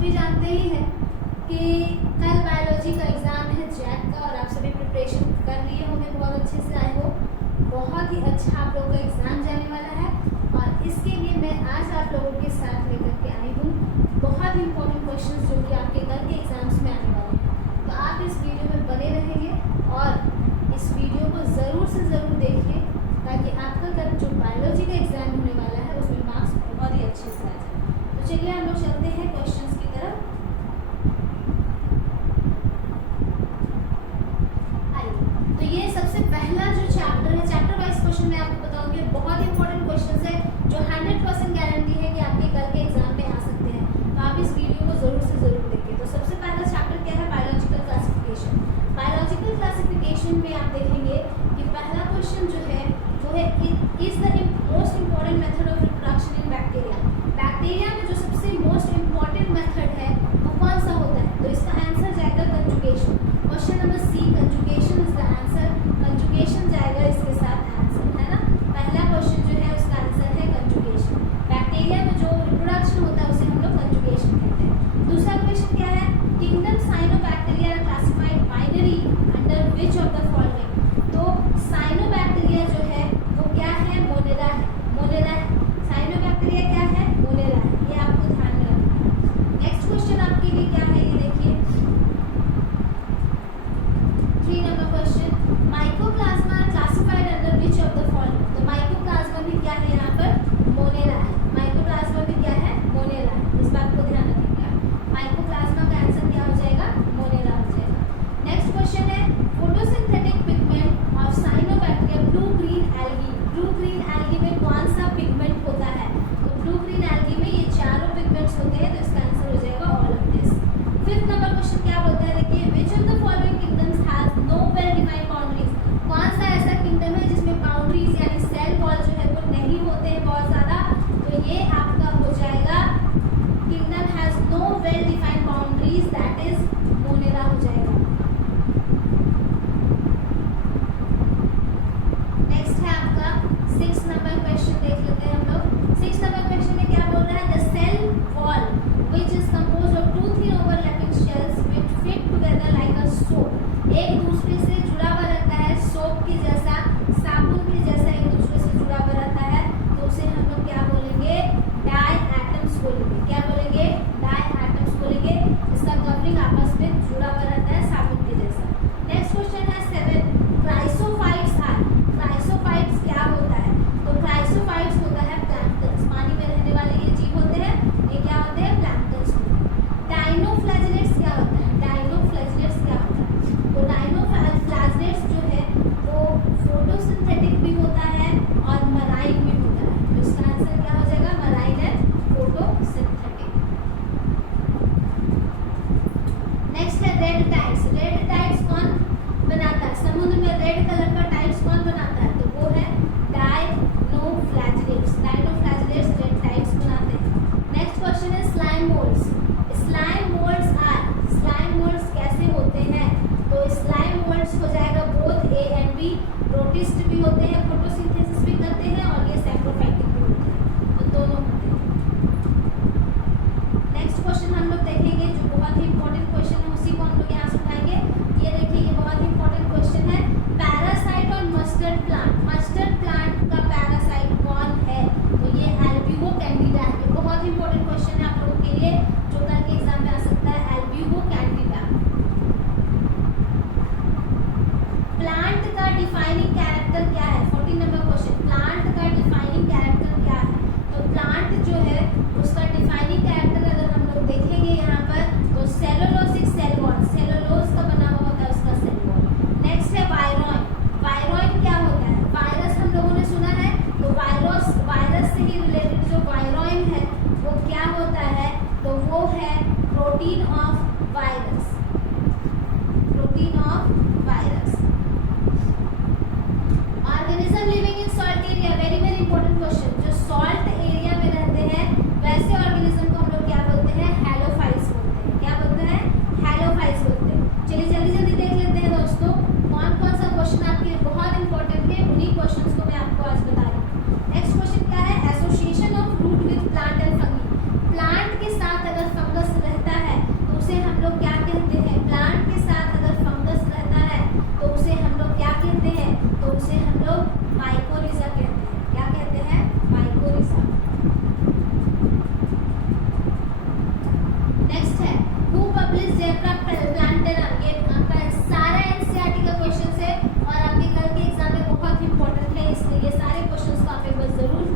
सभी जानते ही हैं कि कल बायोलॉजी का एग्ज़ाम है जैक का, और आप सभी प्रिपरेशन कर लिए होंगे बहुत अच्छे से। आए हो बहुत ही अच्छा आप लोगों का एग्ज़ाम जाने वाला है, और इसके लिए मैं आज आप लोगों के साथ लेकर के आई हूँ बहुत ही इंपॉर्टेंट क्वेश्चंस जो कि आपके कल के एग्ज़ाम्स में आने वाले हैं। तो आप इस वीडियो में बने रहेंगे और इस वीडियो को ज़रूर से ज़रूर देखिए, ताकि आपका कल जो बायोलॉजी का एग्ज़ाम होने वाला है उसमें मार्क्स बहुत ही अच्छे से आ जाए। तो चलिए हम लोग चलते हैं क्वेश्चंस की तरफ। तो ये सबसे पहला जो चैप्टर है, चैप्टर वाइज क्वेश्चन मैं आपको बताऊंगी। बहुत इंपॉर्टेंट क्वेश्चंस है जो 100% गारंटी है कि आपके कल के एग्जाम में आ सकते हैं। तो आप इस वीडियो को जरूर से जरूर देखिए। तो सबसे पहला चैप्टर क्या है? Biological classification. बायोलॉजिकल क्लासिफिकेशन में आप देखेंगे कि पहला क्वेश्चन जो है वो है is the most important method of reproduction in bacteria. Bacteria में जो सबसे मोस्ट इंपॉर्टेंट मेथड है वो कौन सा होता है? तो इसका आंसर जाएगा conjugation. Question number C, conjugation is the answer. Conjugation जाएगा इसके साथ आंसर, है ना। पहला क्वेश्चन जो है उसका आंसर है कंजुगेशन। बैक्टीरिया में जो रिप्रोडक्शन होता है उसे हम लोग कंजुगेशन कहते हैं। दूसरा क्वेश्चन क्या है? Kingdom cyanobacteria are classified binary under which of the following. तो साइनोबैक्टीरिया जो है वो क्या है? मोनेरा है। मोनेरा है। साइनोबैक्टीरिया क्या है? मोनेरा है। ये आपको ध्यान में रखना। नेक्स्ट क्वेश्चन आपके लिए क्या है, ये देखिए 3 number question. Mycoplasma classified under which of the following. तो माइकोप्लाज्मा भी क्या है? यहाँ पर मोनेरा है। माइकोप्लाज्मा भी क्या है? मोनेरा है। इस बात को ध्यान रखिएगा। माइकोप्लाज्मा का आंसर क्या हो जाएगा? मोनेरा हो जाएगा। नेक्स्ट क्वेश्चन है photosynthetic pigment of cyanobacteria blue green algae. Blue green algae में कौन सा पिगमेंट होता है? तो ब्लू ग्रीन एल्गी में ये चारों पिगमेंट्स होते हैं, तो इसका आंसर हो जाएगा all of this. 5th number question क्या बोलता है? देखिए which of the following kingdoms has no well defined boundaries. कौन सा ऐसा किंगडम है जिसमें बाउंड्रीज यानी सेल वॉल जो है वो नहीं होते हैं बहुत ज्यादा? तो ये आपका हो जाएगा kingdom has no well defined boundaries, that is monera हो जाएगा। नेक्स्ट है आपका 6 नंबर क्वेश्चन, देख लेते हैं हम लोग। 6 नंबर क्वेश्चन में क्या बोल रहा है? The cell wall which is composed of 2 3 overlapping shells which fit together like a soap। एक दूसरे से जुड़ा हुआ रहता है सोप के जैसा, साबुन के जैसा एक दूसरे से जुड़ा हुआ रहता है। तो उसे हम लोग क्या बोलेंगे? डाई एटम्स बोलेंगे। क्या बोलेंगे? डाई एटम्स बोलेंगे। इसका कवरिंग आपस में जुड़ा हुआ रहता है साबुन के जैसा। नेक्स्ट क्वेश्चन है 7। Chrysophytes are. क्राइसोफाइट्स क्या होता है? तो क्राइसोफाइट्स होता है प्लैंक्टन्स। पानी में रहने वाले ये जीव होते हैं। ये क्या होते हैं? प्लैंक्टन्स। डाइनोफ्लैजेलेट्स क्या होता है? डाइनोफ्लैजेलेट्स क्या होता है? तो डाइनोफ्लैजेलेट्स जो है वो फोटोसिंथेटिक भी होता है और मराइन भी होता है। तो इसका आंसर क्या हो जाएगा? Marine and photosynthetic. नेक्स्ट है रेड टाइड्स। रेड टाइड्स कौन बनाता है? समुद्र में रेड कलर का टाइड्स कौन बनाता है? तो वो है डाइनोफ्लैजेलेट्स। डाइनोफ्लैजेलेट्स रेड टाइड्स बनाते हैं। नेक्स्ट क्वेश्चन है slime moulds. Slime moulds are. Slime moulds कैसे होते हैं? तो स्लाइम मोल्ड्स हो जाएगा both A and B. Protist भी होते हैं, फोटोसिंथेसिस भी करते हैं, और ये सैप्रोफाइटिक भी होते हैं। तो दोनों होते हैं। नेक्स्ट क्वेश्चन हम लोग देखेंगे जो बहुत ही इंपॉर्टेंट क्वेश्चन है, उसी को हम लोग यहाँ से उठाएंगे। ये देखिए ये बहुत ही इंपॉर्टेंट क्वेश्चन है। पैरासाइट और मस्टर्ड प्लांट। मस्टर्ड प्लांट का पैरासाइट कौन है? तो ये एल्ब्यूगो कैंडिडा है। ये बहुत ही इंपॉर्टेंट क्वेश्चन है आप लोगों के लिए जो कल के एग्जाम में आ सकता है। Albugo Candida. प्लांट का डिफाइनिंग कैरेक्टर क्या है? 14 नंबर क्वेश्चन। प्लांट का डिफाइनिंग कैरेक्टर क्या है? तो प्लांट जो है उसका डिफाइनिंग कैरेक्टर अगर हम लोग देखेंगे यहाँ पर, तो सेलुलोसिक सेल वॉल। सेलुलोज का बना हुआ होता है उसका सेल वॉल। नेक्स्ट है वायरॉइन। वायरॉइन क्या होता है? वायरस हम लोगों ने सुना है, तो वायरस से ही रिलेटेड जो वायरॉइन है वो क्या होता है? तो वो है protein of virus. Protein of virus. Organism living in salt area. Very very important question. जो सॉल्ट एरिया में रहते हैं वैसे ऑर्गेनिज्म को हम लोग क्या बोलते हैं? हैलोफाइल्स बोलते हैं। क्या बोलते हैं? हैलोफाइल्स बोलते हैं। चलिए जल्दी जल्दी देख लेते हैं दोस्तों कौन कौन सा क्वेश्चन आपके लिए बहुत इंपॉर्टेंट है। उन्हीं क्वेश्चंस को मैं आपको आज बता रही हूँ। नेक्स्ट क्वेश्चन क्या है? Association of root with plant and fungi. Plant के साथ अगर फंगस रहता जेब्रा प्लांटेरम, ये आपका सारा एनसीईआरटी का क्वेश्चन है और आपके कल के एग्जाम में बहुत इंपॉर्टेंट है, इसलिए ये सारे क्वेश्चंस को आप एक बार जरूर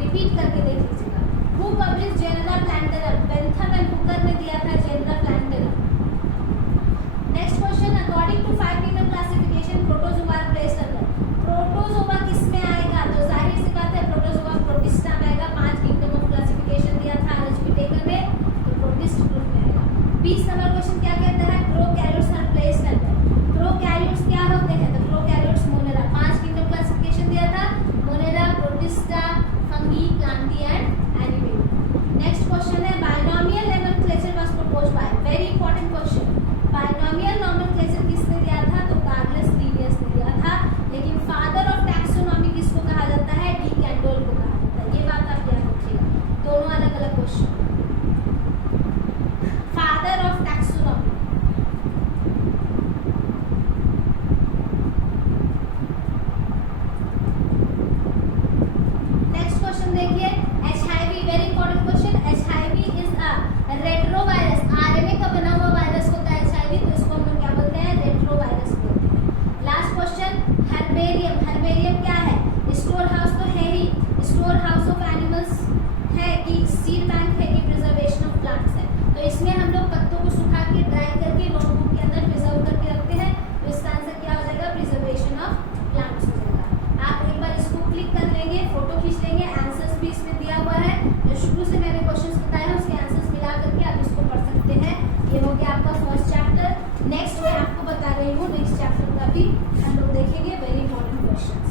रिपीट करके देख लीजिएगा। Who publish Genera Plantarum? Bentham and Hooker ने दिया था Genera Plantarum. Next question, according to 5 kingdom classification protozoa placed under. Protozoa किसमें आएगा? तो जाहिर सी बात है प्रोटोजोआ प्रोटिस्टा में आएगा। 5 किंगडम ऑफ क्लासिफिकेशन दिया था आरएच विटेकर ने, तो प्रोटिस्ट ग्रुप में आएगा। 20 नंबर क्वेश्चन क्या कहता है? Prokaryotes are placed under. Prokaryotes क्या होते हैं? तो प्रोकैरियोट्स मोनेरा। 5 किंगडम क्लासिफिकेशन दिया था, Monera, Protista, Fungi, Plantae and animate. Next question है, binomial nomenclature was proposed by. Very important question. Binomial nomenclature किसने दिया था? तो कार्लस लिनियस ने दिया था। लेकिन फादर ऑफ टैक्सोनॉमी किसको कहा जाता है? डी कैंडोल को कहा जाता है। ये बात आप याद रखिएगा, दोनों अलग अलग question. Father of taxonomy, next question देखिए, HIV. Very important question. HIV is a retrovirus. RNA का बना हुआ वायरस होता है एचआईवी, तो इसको हम लोग क्या बोलते हैं? रेट्रोवायरस बोलते हैं। Last question, herbarium. हर्बेरियम क्या है? स्टोर हाउस तो है ही, स्टोर हाउस ऑफ एनिमल्स है कि सीड बैंक है कि प्रिजर्वेशन ऑफ प्लांट्स है? तो इसमें हम लोग पत्तों को सुखा के ड्राई करके नोटबुक के अंदर प्रिजर्व करके रखते हैं, तो इसका आंसर क्या हो जाएगा? प्रिजर्वेशन ऑफ प्लांट्स हो जाएगा। आप एक बार इसको क्लिक कर लेंगे, फोटो खींच लेंगे, आंसर्स भी इसमें दिया हुआ है। जो शुरू से मैंने क्वेश्चंस बताए हैं उसके आंसर्स मिला करके आप इसको पढ़ सकते हैं। ये हो गया आपका फर्स्ट चैप्टर। नेक्स्ट मैं आपको बता रही हूँ नेक्स्ट चैप्टर का भी हम लोग देखेंगे। Very important questions.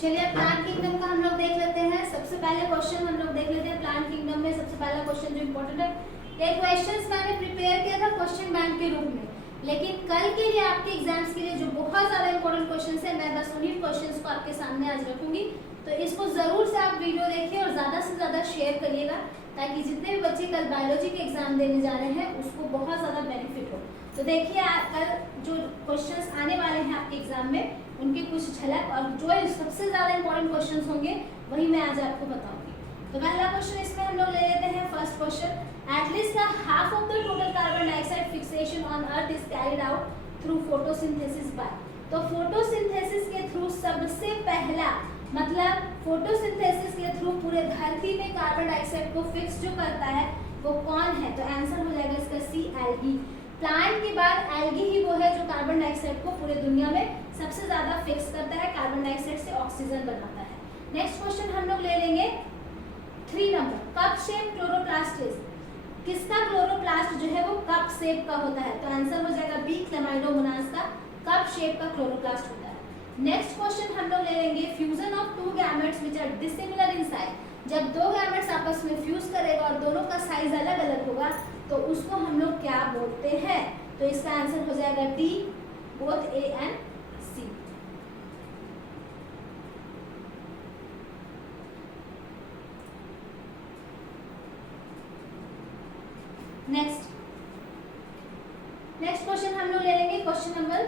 चलिए प्लांट किंगडम का हम लोग देख लेते हैं। सबसे पहले क्वेश्चन हम लोग देख लेते हैं प्लांट किंगडम में। सबसे पहला क्वेश्चन जो इंपॉर्टेंट है, ये क्वेश्चंस मैंने प्रिपेयर किया था क्वेश्चन बैंक के रूप में, लेकिन कल के लिए आपके एग्जाम्स के लिए जो बहुत ज्यादा इंपॉर्टेंट क्वेश्चंस है, मैं बस उन्हीं क्वेश्चंस को आपके सामने आज रखूंगी। तो इसको जरूर से आप वीडियो देखिए और ज्यादा से ज्यादा शेयर करिएगा, ताकि जितने भी बच्चे कल बायोलॉजी के एग्जाम देने जा रहे हैं उसको बहुत ज्यादा बेनिफिट हो। तो देखिए कल जो क्वेश्चंस आने वाले हैं आपके एग्जाम में, उनकी कुछ झलक और जो सबसे ज्यादा इंपॉर्टेंट क्वेश्चंस होंगे वही मैं आज आपको बताऊंगी। तो पहला क्वेश्चन इसमें हम लोग ले लेते हैं। First question, at least half of the total carbon dioxide fixation on earth is carried out through photosynthesis by. तो फोटोसिंथेसिस के थ्रू सबसे पहला, मतलब फोटोसिंथेसिस के थ्रू पूरे धरती में कार्बन डाइऑक्साइड को फिक्स जो करता है वो कौन है? तो आंसर हो जाएगा इसका सी, एल्गी। प्लांट के बाद एल्गी ही वो है जो कार्बन डाइऑक्साइड को पूरे दुनिया में सबसे ज्यादा फिक्स करता है, कार्बन डाइऑक्साइड से ऑक्सीजन बनाता है। नेक्स्ट क्वेश्चन हम लोग ले लेंगे 3 नंबर, कप शेप क्लोरोप्लास्ट। किसका क्लोरोप्लास्ट जो है वो कप शेप का होता है? तो आंसर हो जाएगा बी, क्लेमाइडोमोनास का कप शेप का क्लोरोप्लास्ट होता है। नेक्स्ट क्वेश्चन हम लोग ले लेंगे, fusion of 2 gametes which are dissimilar in size. जब 2 गैमेट्स आपस में फ्यूज करेगा और दोनों का साइज अलग अलग होगा तो उसको हम लोग क्या बोलते हैं? तो इसका आंसर हो जाएगा D, both A and C. Next question हम लोग ले लेंगे क्वेश्चन नंबर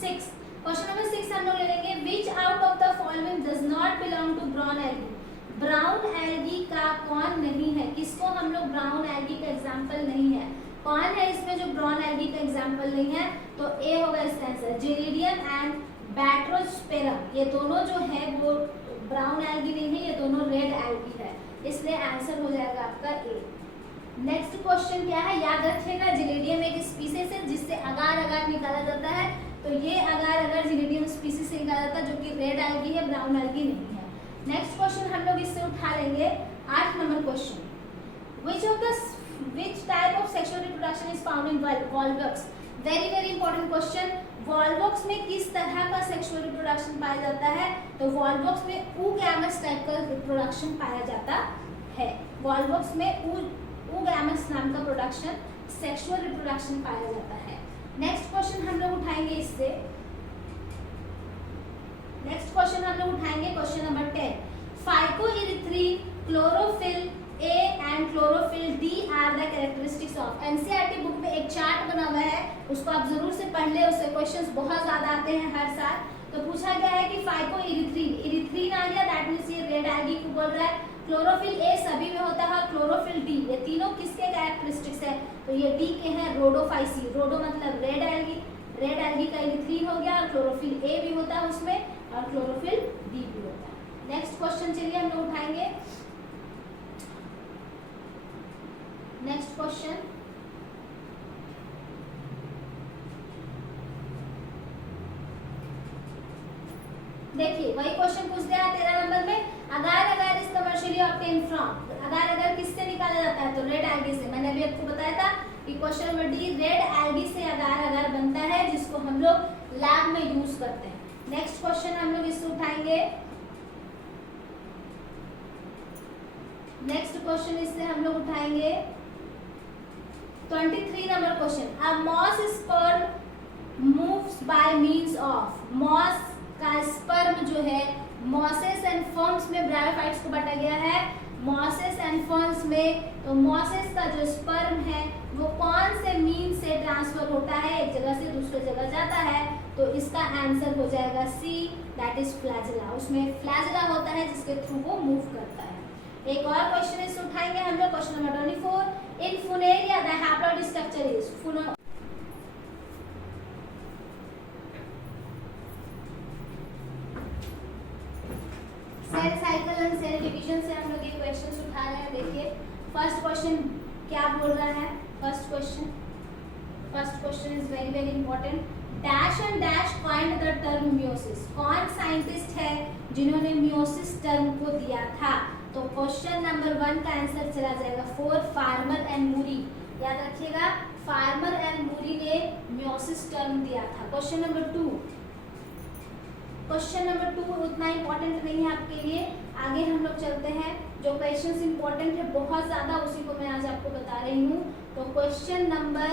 6। क्वेश्चन नंबर 6 हम लोग ले लेंगे, which out of the following does not belong to brown algae. Brown algae का कौन नहीं है? किसको हम लोग ब्राउन एल्गी का एग्जाम्पल नहीं है? कौन है इसमें जो ब्राउन एल्गी का एग्जाम्पल नहीं है? तो ए होगा इसका आंसर, जेरिडियम एंड बैट्रोस्पेरम। ये दोनों जो है वो ब्राउन एल्गी नहीं है, ये दोनों रेड एल्गी है, इसलिए आंसर हो जाएगा आपका ए। नेक्स्ट क्वेश्चन क्या है? याद रखिएगा, जेरिडियम एक स्पीसीज है जिससे अगार अगार निकाला जाता है, तो ये अगार अगार जेरिडियम स्पीसीज से निकाला जाता है, जो कि रेड एल्गी है, ब्राउन एल्गी नहीं है। नेक्स्ट क्वेश्चन हम लोग इससे उठा लेंगे 8 number question, which type of sexual reproduction is found in volvox। Very important question. Volvox में किस तरह का सेक्सुअल रिप्रोडक्शन पाया जाता है? तो वॉल्वॉक्स में oogamous टाइप का रिप्रोडक्शन पाया जाता है। वॉल्वॉक्स में oogamous नाम का प्रोडक्शन, सेक्सुअल रिप्रोडक्शन पाया जाता है। नेक्स्ट क्वेश्चन हम लोग उठाएंगे इससे, नेक्स्ट क्वेश्चन हम लोग उठाएंगे question number 10, phycoerythrin, chlorophyll a and chlorophyll d are the characteristics of. NCERT book में एक चार्ट बना हुआ है उसको आप जरूर से पढ़ ले, उससे क्वेश्चंस बहुत ज्यादा आते हैं हर साल। तो पूछा गया है कि फाइकोइरिथ्रीन, इरिथ्रीन आ गया, दैट मींस ये रेड एल्गी को बोल रहा है। क्लोरोफिल ए सभी में होता है, क्लोरोफिल डी, ये तीनों किसके कैरेक्टरिस्टिक्स है, तो ये डी के हैं, रोडोफाइसी, रोडो मतलब रेड एल्गी, रेड एल्गी का इरिथ्रीन हो गया, और क्लोरोफिल ए भी होता है उसमें, और क्लोरोफिल डी भी होता है। नेक्स्ट क्वेश्चन चलिए हम लोग उठाएंगे। नेक्स्ट क्वेश्चन, देखिए वही क्वेश्चन पूछ दिया 13 नंबर में, अगार अगार इज कमर्शियली ऑब्टेन फ्रॉम, अगार अगार किससे निकाला जाता है, तो रेड एल्गी से। मैंने अभी आपको बताया था कि question number D, red algae से अगार अगार बनता है, जिसको हम लोग लैब में यूज करते हैं। नेक्स्ट क्वेश्चन हम लोग इससे उठाएंगे। नेक्स्ट क्वेश्चन इससे हम लोग उठाएंगे 23 number question, a moss sperm moves by means of, moss का स्पर्म जो है, मॉसेस एंड फर्म्स में ब्रायोफाइट्स को बांटा गया है, मॉसेस एंड फर्म्स में, तो मॉसेस का जो स्पर्म है वो कौन से मीन से ट्रांसफर होता है, एक जगह से दूसरी जगह जाता है, तो इसका आंसर हो जाएगा सी, दैट इज फ्लैजेला। उसमें फ्लैजेला होता है जिसके थ्रू वो मूव करता है। एक और क्वेश्चन इसे उठाएंगे हम लोग, question number 24, in Funaria the haploid structure is, cell cycle and cell division से हम लोग ये क्वेश्चंस उठा रहे हैं। देखिए फर्स्ट क्वेश्चन क्या बोल रहा है, first question is very very important, dash and dash coined the term meiosis, कौन साइंटिस्ट है जिन्होंने मियोसिस टर्म को दिया था, तो क्वेश्चन नंबर 1 का आंसर चला जाएगा 4, फार्मर एंड मूरी। याद रखिएगा, फार्मर एंड मूरी ने मियोसिस टर्म दिया था। क्वेश्चन नंबर 2 उतना इंपॉर्टेंट नहीं है आपके लिए, आगे हम लोग चलते हैं। जो क्वेश्चंस इंपॉर्टेंट है बहुत ज्यादा, उसी को मैं आज आपको बता रही हूँ। तो क्वेश्चन नंबर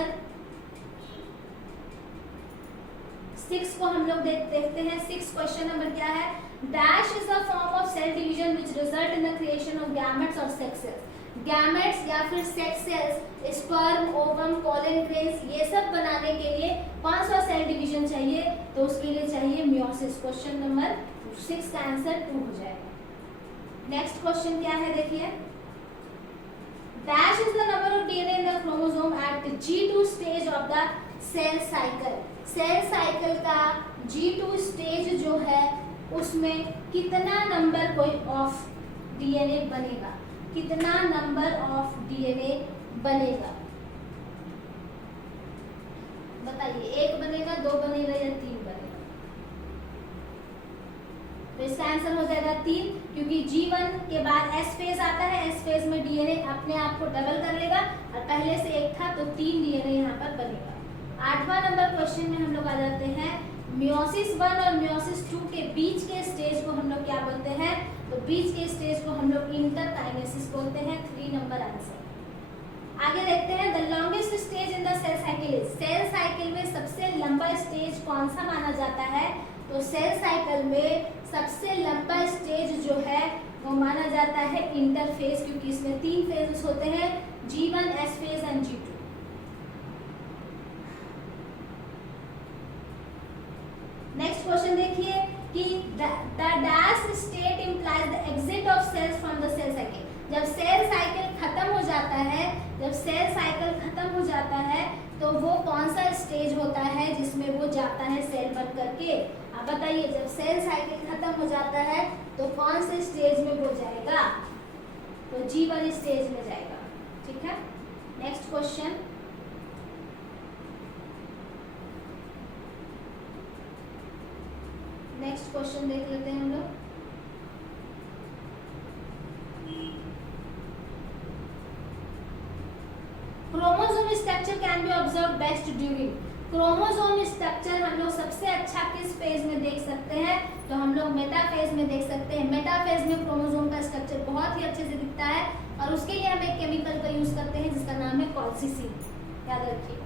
6 को हम लोग देखते हैं। 6 क्वेश्चन नंबर क्या है, dash is a form of cell division which result in the creation of gametes और सेक्स सेल्स, गैमेट्स या फिर sex cells, sperm, ovum, pollen grains, ये सब बनाने के लिए कौन सा सेल डिवीजन चाहिए, तो उसके लिए चाहिए मियोसिस। क्वेश्चन नंबर 6 का आंसर 2 हो जाएगा। नेक्स्ट क्वेश्चन क्या है, देखिए, dash is the number of DNA in the chromosome at G2 stage of the cell cycle, cell cycle का G2 स्टेज जो है उसमें कितना नंबर कोई ऑफ डीएनए बनेगा, कितना नंबर ऑफ डीएनए बनेगा, बताइए, 1 बनेगा, 2 बनेगा या 3 बनेगा, तो इसका आंसर हो जाएगा 3, क्योंकि G1 के बाद S फेज आता है, S फेज में डीएनए अपने आप को डबल कर लेगा, और पहले से 1 था तो 3 डीएनए यहाँ पर बनेगा। 8वां नंबर क्वेश्चन में हम लोग आ जाते हैं, मियोसिस 1 और मियोसिस 2 के बीच के स्टेज को हम लोग क्या बोलते हैं, तो बीच के स्टेज को हम लोग इंटरकाइनेसिस बोलते हैं। 3 नंबर आंसर। आगे देखते हैं, the longest stage in the cell cycle is, cell cycle में सबसे लंबा स्टेज कौन सा माना जाता है, तो सेल साइकिल में सबसे लंबा स्टेज जो है वो माना जाता है इंटरफेज, क्योंकि इसमें 3 फेजेस होते हैं, G1, S phase and G2। Next question देखिए कि the dash state implies the exit of cells from the cell cycle, जब सेल साइकिल खत्म हो जाता है, जब सेल साइकिल खत्म हो जाता है तो वो कौन सा स्टेज होता है जिसमें वो जाता है सेल बन करके, आप बताइए, जब सेल साइकिल खत्म हो जाता है तो कौन से स्टेज में वो जाएगा, तो G1 स्टेज में जाएगा। ठीक है, नेक्स्ट क्वेश्चन, नेक्स्ट क्वेश्चन देख लेते हैं हम लोग। Chromosome structure can be observe best during, chromosome structure हम लोग सबसे अच्छा किस फेज में देख सकते हैं, तो हम लोग मेटाफेज में देख सकते हैं। मेटाफेज में क्रोमोसोम का स्ट्रक्चर बहुत ही अच्छे से दिखता है, और उसके लिए हम एक केमिकल का यूज करते हैं जिसका नाम है कॉल्सिसिन, याद रखिए।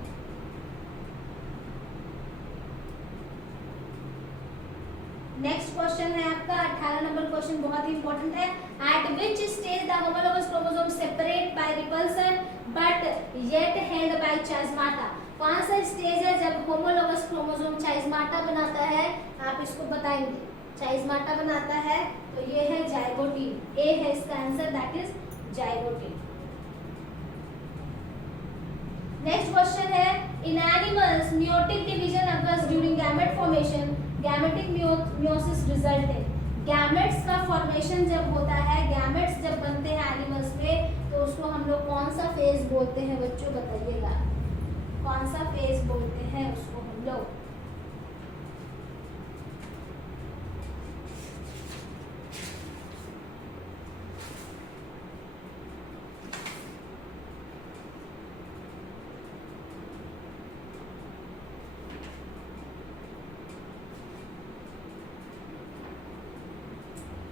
नेक्स्ट क्वेश्चन है आपका 18 नंबर क्वेश्चन, बहुत ही इंपॉर्टेंट है, at which stage the homologous chromosome separate by repulsion but yet held by chiasmata, कौन सा स्टेज है जब होमोलोगस क्रोमोसोम चाइज़माटा बनाता है, आप इसको बताएंगे। चाइज़माटा बनाता है तो ये है जाइगोटीन, ए है इसका answer, that is zygotene. Next question है, in animals meiotic division occurs during gamete formation, gametic meiosis result है। गैमेट्स का फॉर्मेशन जब होता है, गैमेट्स जब बनते हैं एनिमल्स में, तो उसको हम लोग कौन सा फेज बोलते हैं बच्चों, बताइएगा। कौन सा फेज बोलते हैं उसको हम लोग?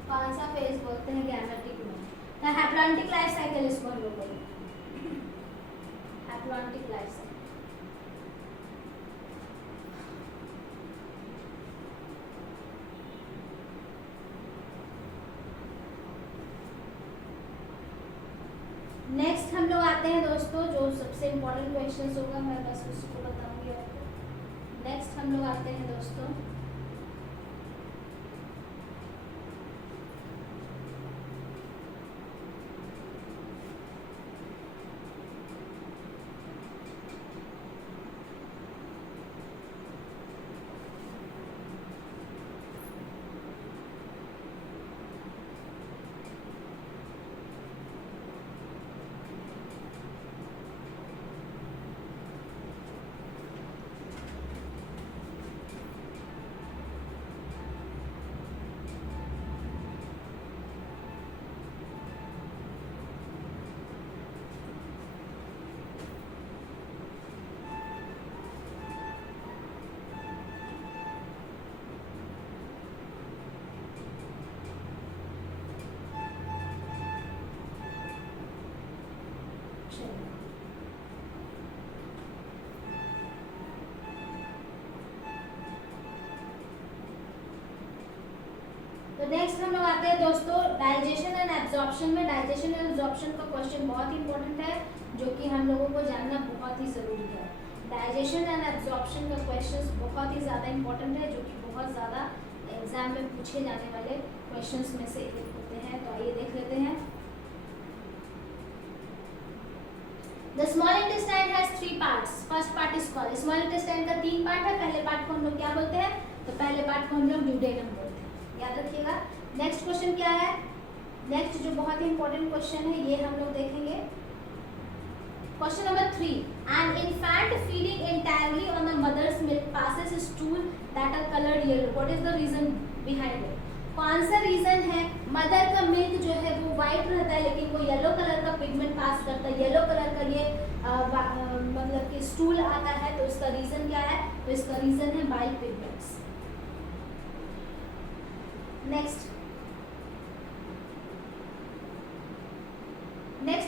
कौन सा फेज बोलते हैं गैमेटिक में? तो हैप्लॉन्टिक लाइफ साइकिल इसको हम लोग बोलते हैं, हैप्लॉन्टिक लाइफ साइकिल। नेक्स्ट हम लोग आते हैं दोस्तों, जो सबसे इम्पोर्टेंट क्वेश्चंस होगा, मैं बस उसको बताऊंगी आपको। नेक्स्ट हम लोग आते हैं दोस्तों, तो नेक्स्ट हम लोग आते हैं दोस्तों डाइजेशन एंड एब्जॉर्प्शन में। डाइजेशन एंड एब्जॉर्प्शन का क्वेश्चन बहुत ही इंपॉर्टेंट है, जो कि हम लोगों को जानना बहुत ही ज़रूरी है। डाइजेशन एंड एब्जॉर्प्शन का क्वेश्चंस बहुत ही ज़्यादा इंपॉर्टेंट है, जो कि बहुत ज़्यादा एग्जाम में पूछे जाने वाले क्वेश्चंस में से एक होते हैं। तो आइए देख लेते हैं। The small intestine has 3 parts. First part is called, small intestine का 3 पार्ट है। पहले पार्ट को हम लोग क्या बोलते हैं? तो पहले पार्ट को हम लोग ड्यूडेनम बोलते हैं, याद रखिएगा। नेक्स्ट क्वेश्चन क्या है? नेक्स्ट जो बहुत ही इंपॉर्टेंट क्वेश्चन है, ये हम लोग देखेंगे। Question number 3, an infant feeding entirely on the mother's milk passes a stool that are colored yellow. What is the reason behind it? कौन सा रीजन है? मदर का मिल्क जो है वो वाइट रहता है, लेकिन वो येलो कलर का पिगमेंट पास करता है, येलो कलर का ये मतलब कि स्टूल आता है। तो इसका रीजन क्या है? तो इसका रीजन है बाइल पिगमेंट्स। नेक्स्ट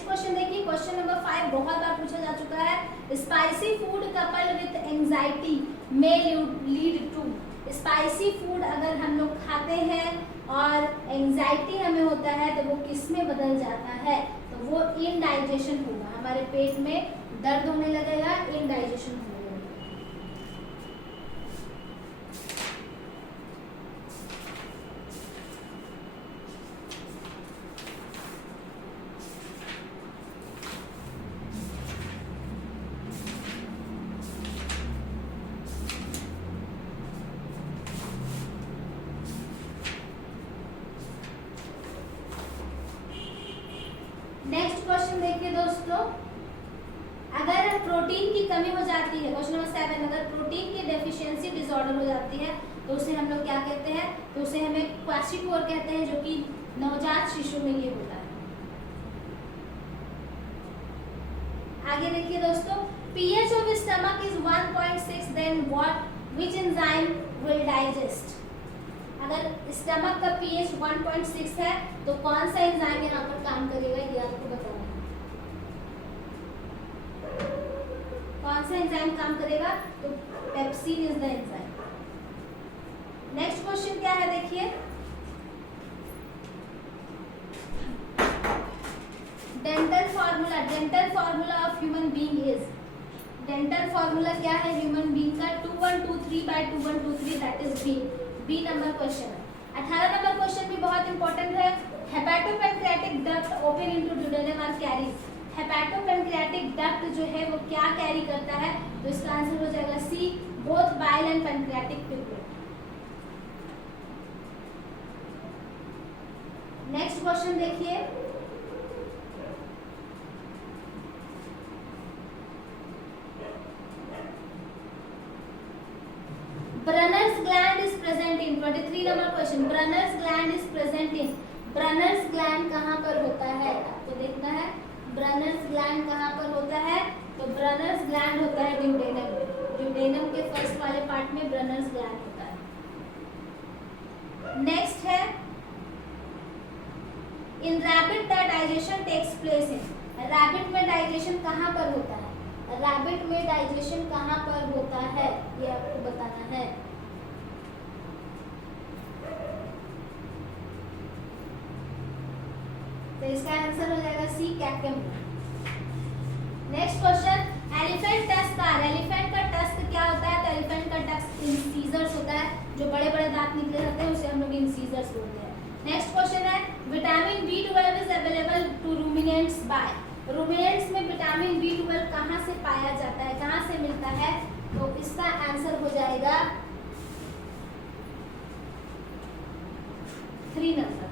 क्वेश्चन देखिए, क्वेश्चन नंबर 5 बहुत बार पूछा जा चुका है। Spicy food coupled with anxiety may lead to. Spicy food अगर हम लोग खाते हैं और एंजाइटी हमें होता है, तो वो किस में बदल जाता है? तो वो इनडाइजेशन होगा, हमारे पेट में दर्द होने लगेगा, इनडाइजेशन होने लगेगा। नेक्स्ट क्वेश्चन देखिए दोस्तों, अगर प्रोटीन की कमी हो जाती है, क्वेश्चन नंबर 7, अगर प्रोटीन की डेफिशिएंसी डिसऑर्डर हो जाती है, तो उसे हम लोग क्या कहते हैं? तो उसे हमें क्वाशीकोर कहते हैं, जो कि नवजात शिशु में ये होता है। आगे देखिए दोस्तों, pH of stomach is 1.6, then which enzyme will digest? अगर स्टमक का pH 1.6 है, तो कौन सा एंजाइम यहाँ पर काम करेगा, ये आपको बताना है। कौन सा एंजाइम काम करेगा? तो pepsin is the enzyme. Next question क्या है देखिए, dental formula of human being is. Dental formula क्या है ह्यूमन बीइंग का 2123/2123 that is B number question है। 18 नंबर क्वेश्चन भी बहुत इंपॉर्टेंट है। Hepatopancreatic duct open into duodenum are carry. Hepatopancreatic duct जो है वो क्या कैरी करता है, तो इसका आंसर हो जाएगा C both bile and pancreatic pigment. Next question देखिए, Brunner's gland is present in 23 number question. Brunner's gland is present in, Brunner's gland कहाँ पर होता है आपको देखना है। ब्रनर्स ग्लैंड कहाँ पर होता है, तो ब्रनर्स ग्लैंड होता है ड्यूडेनम में। ड्यूडेनम के फर्स्ट वाले पार्ट में ब्रनर्स ग्लैंड होता है। नेक्स्ट है in rabbit the digestion takes place in. Rabbit में डाइजेशन कहाँ पर होता है, रैबिट में डाइजेशन कहाँ पर होता है ये आपको बताना है। तो इसका आंसर हो जाएगा C caecum. Next question, elephant tusk are. Elephant का टस्क क्या होता है, तो एलिफेंट का टस्क इंसीजर्स होता है, जो बड़े बड़े दांत निकले रहते हैं उसे हम लोग इंसीजर्स बोलते हैं। नेक्स्ट क्वेश्चन है vitamin B12 is available to ruminants by. Ruminants में विटामिन B12 कहाँ से पाया जाता है, कहाँ से मिलता है, तो इसका आंसर हो जाएगा 3 नंबर।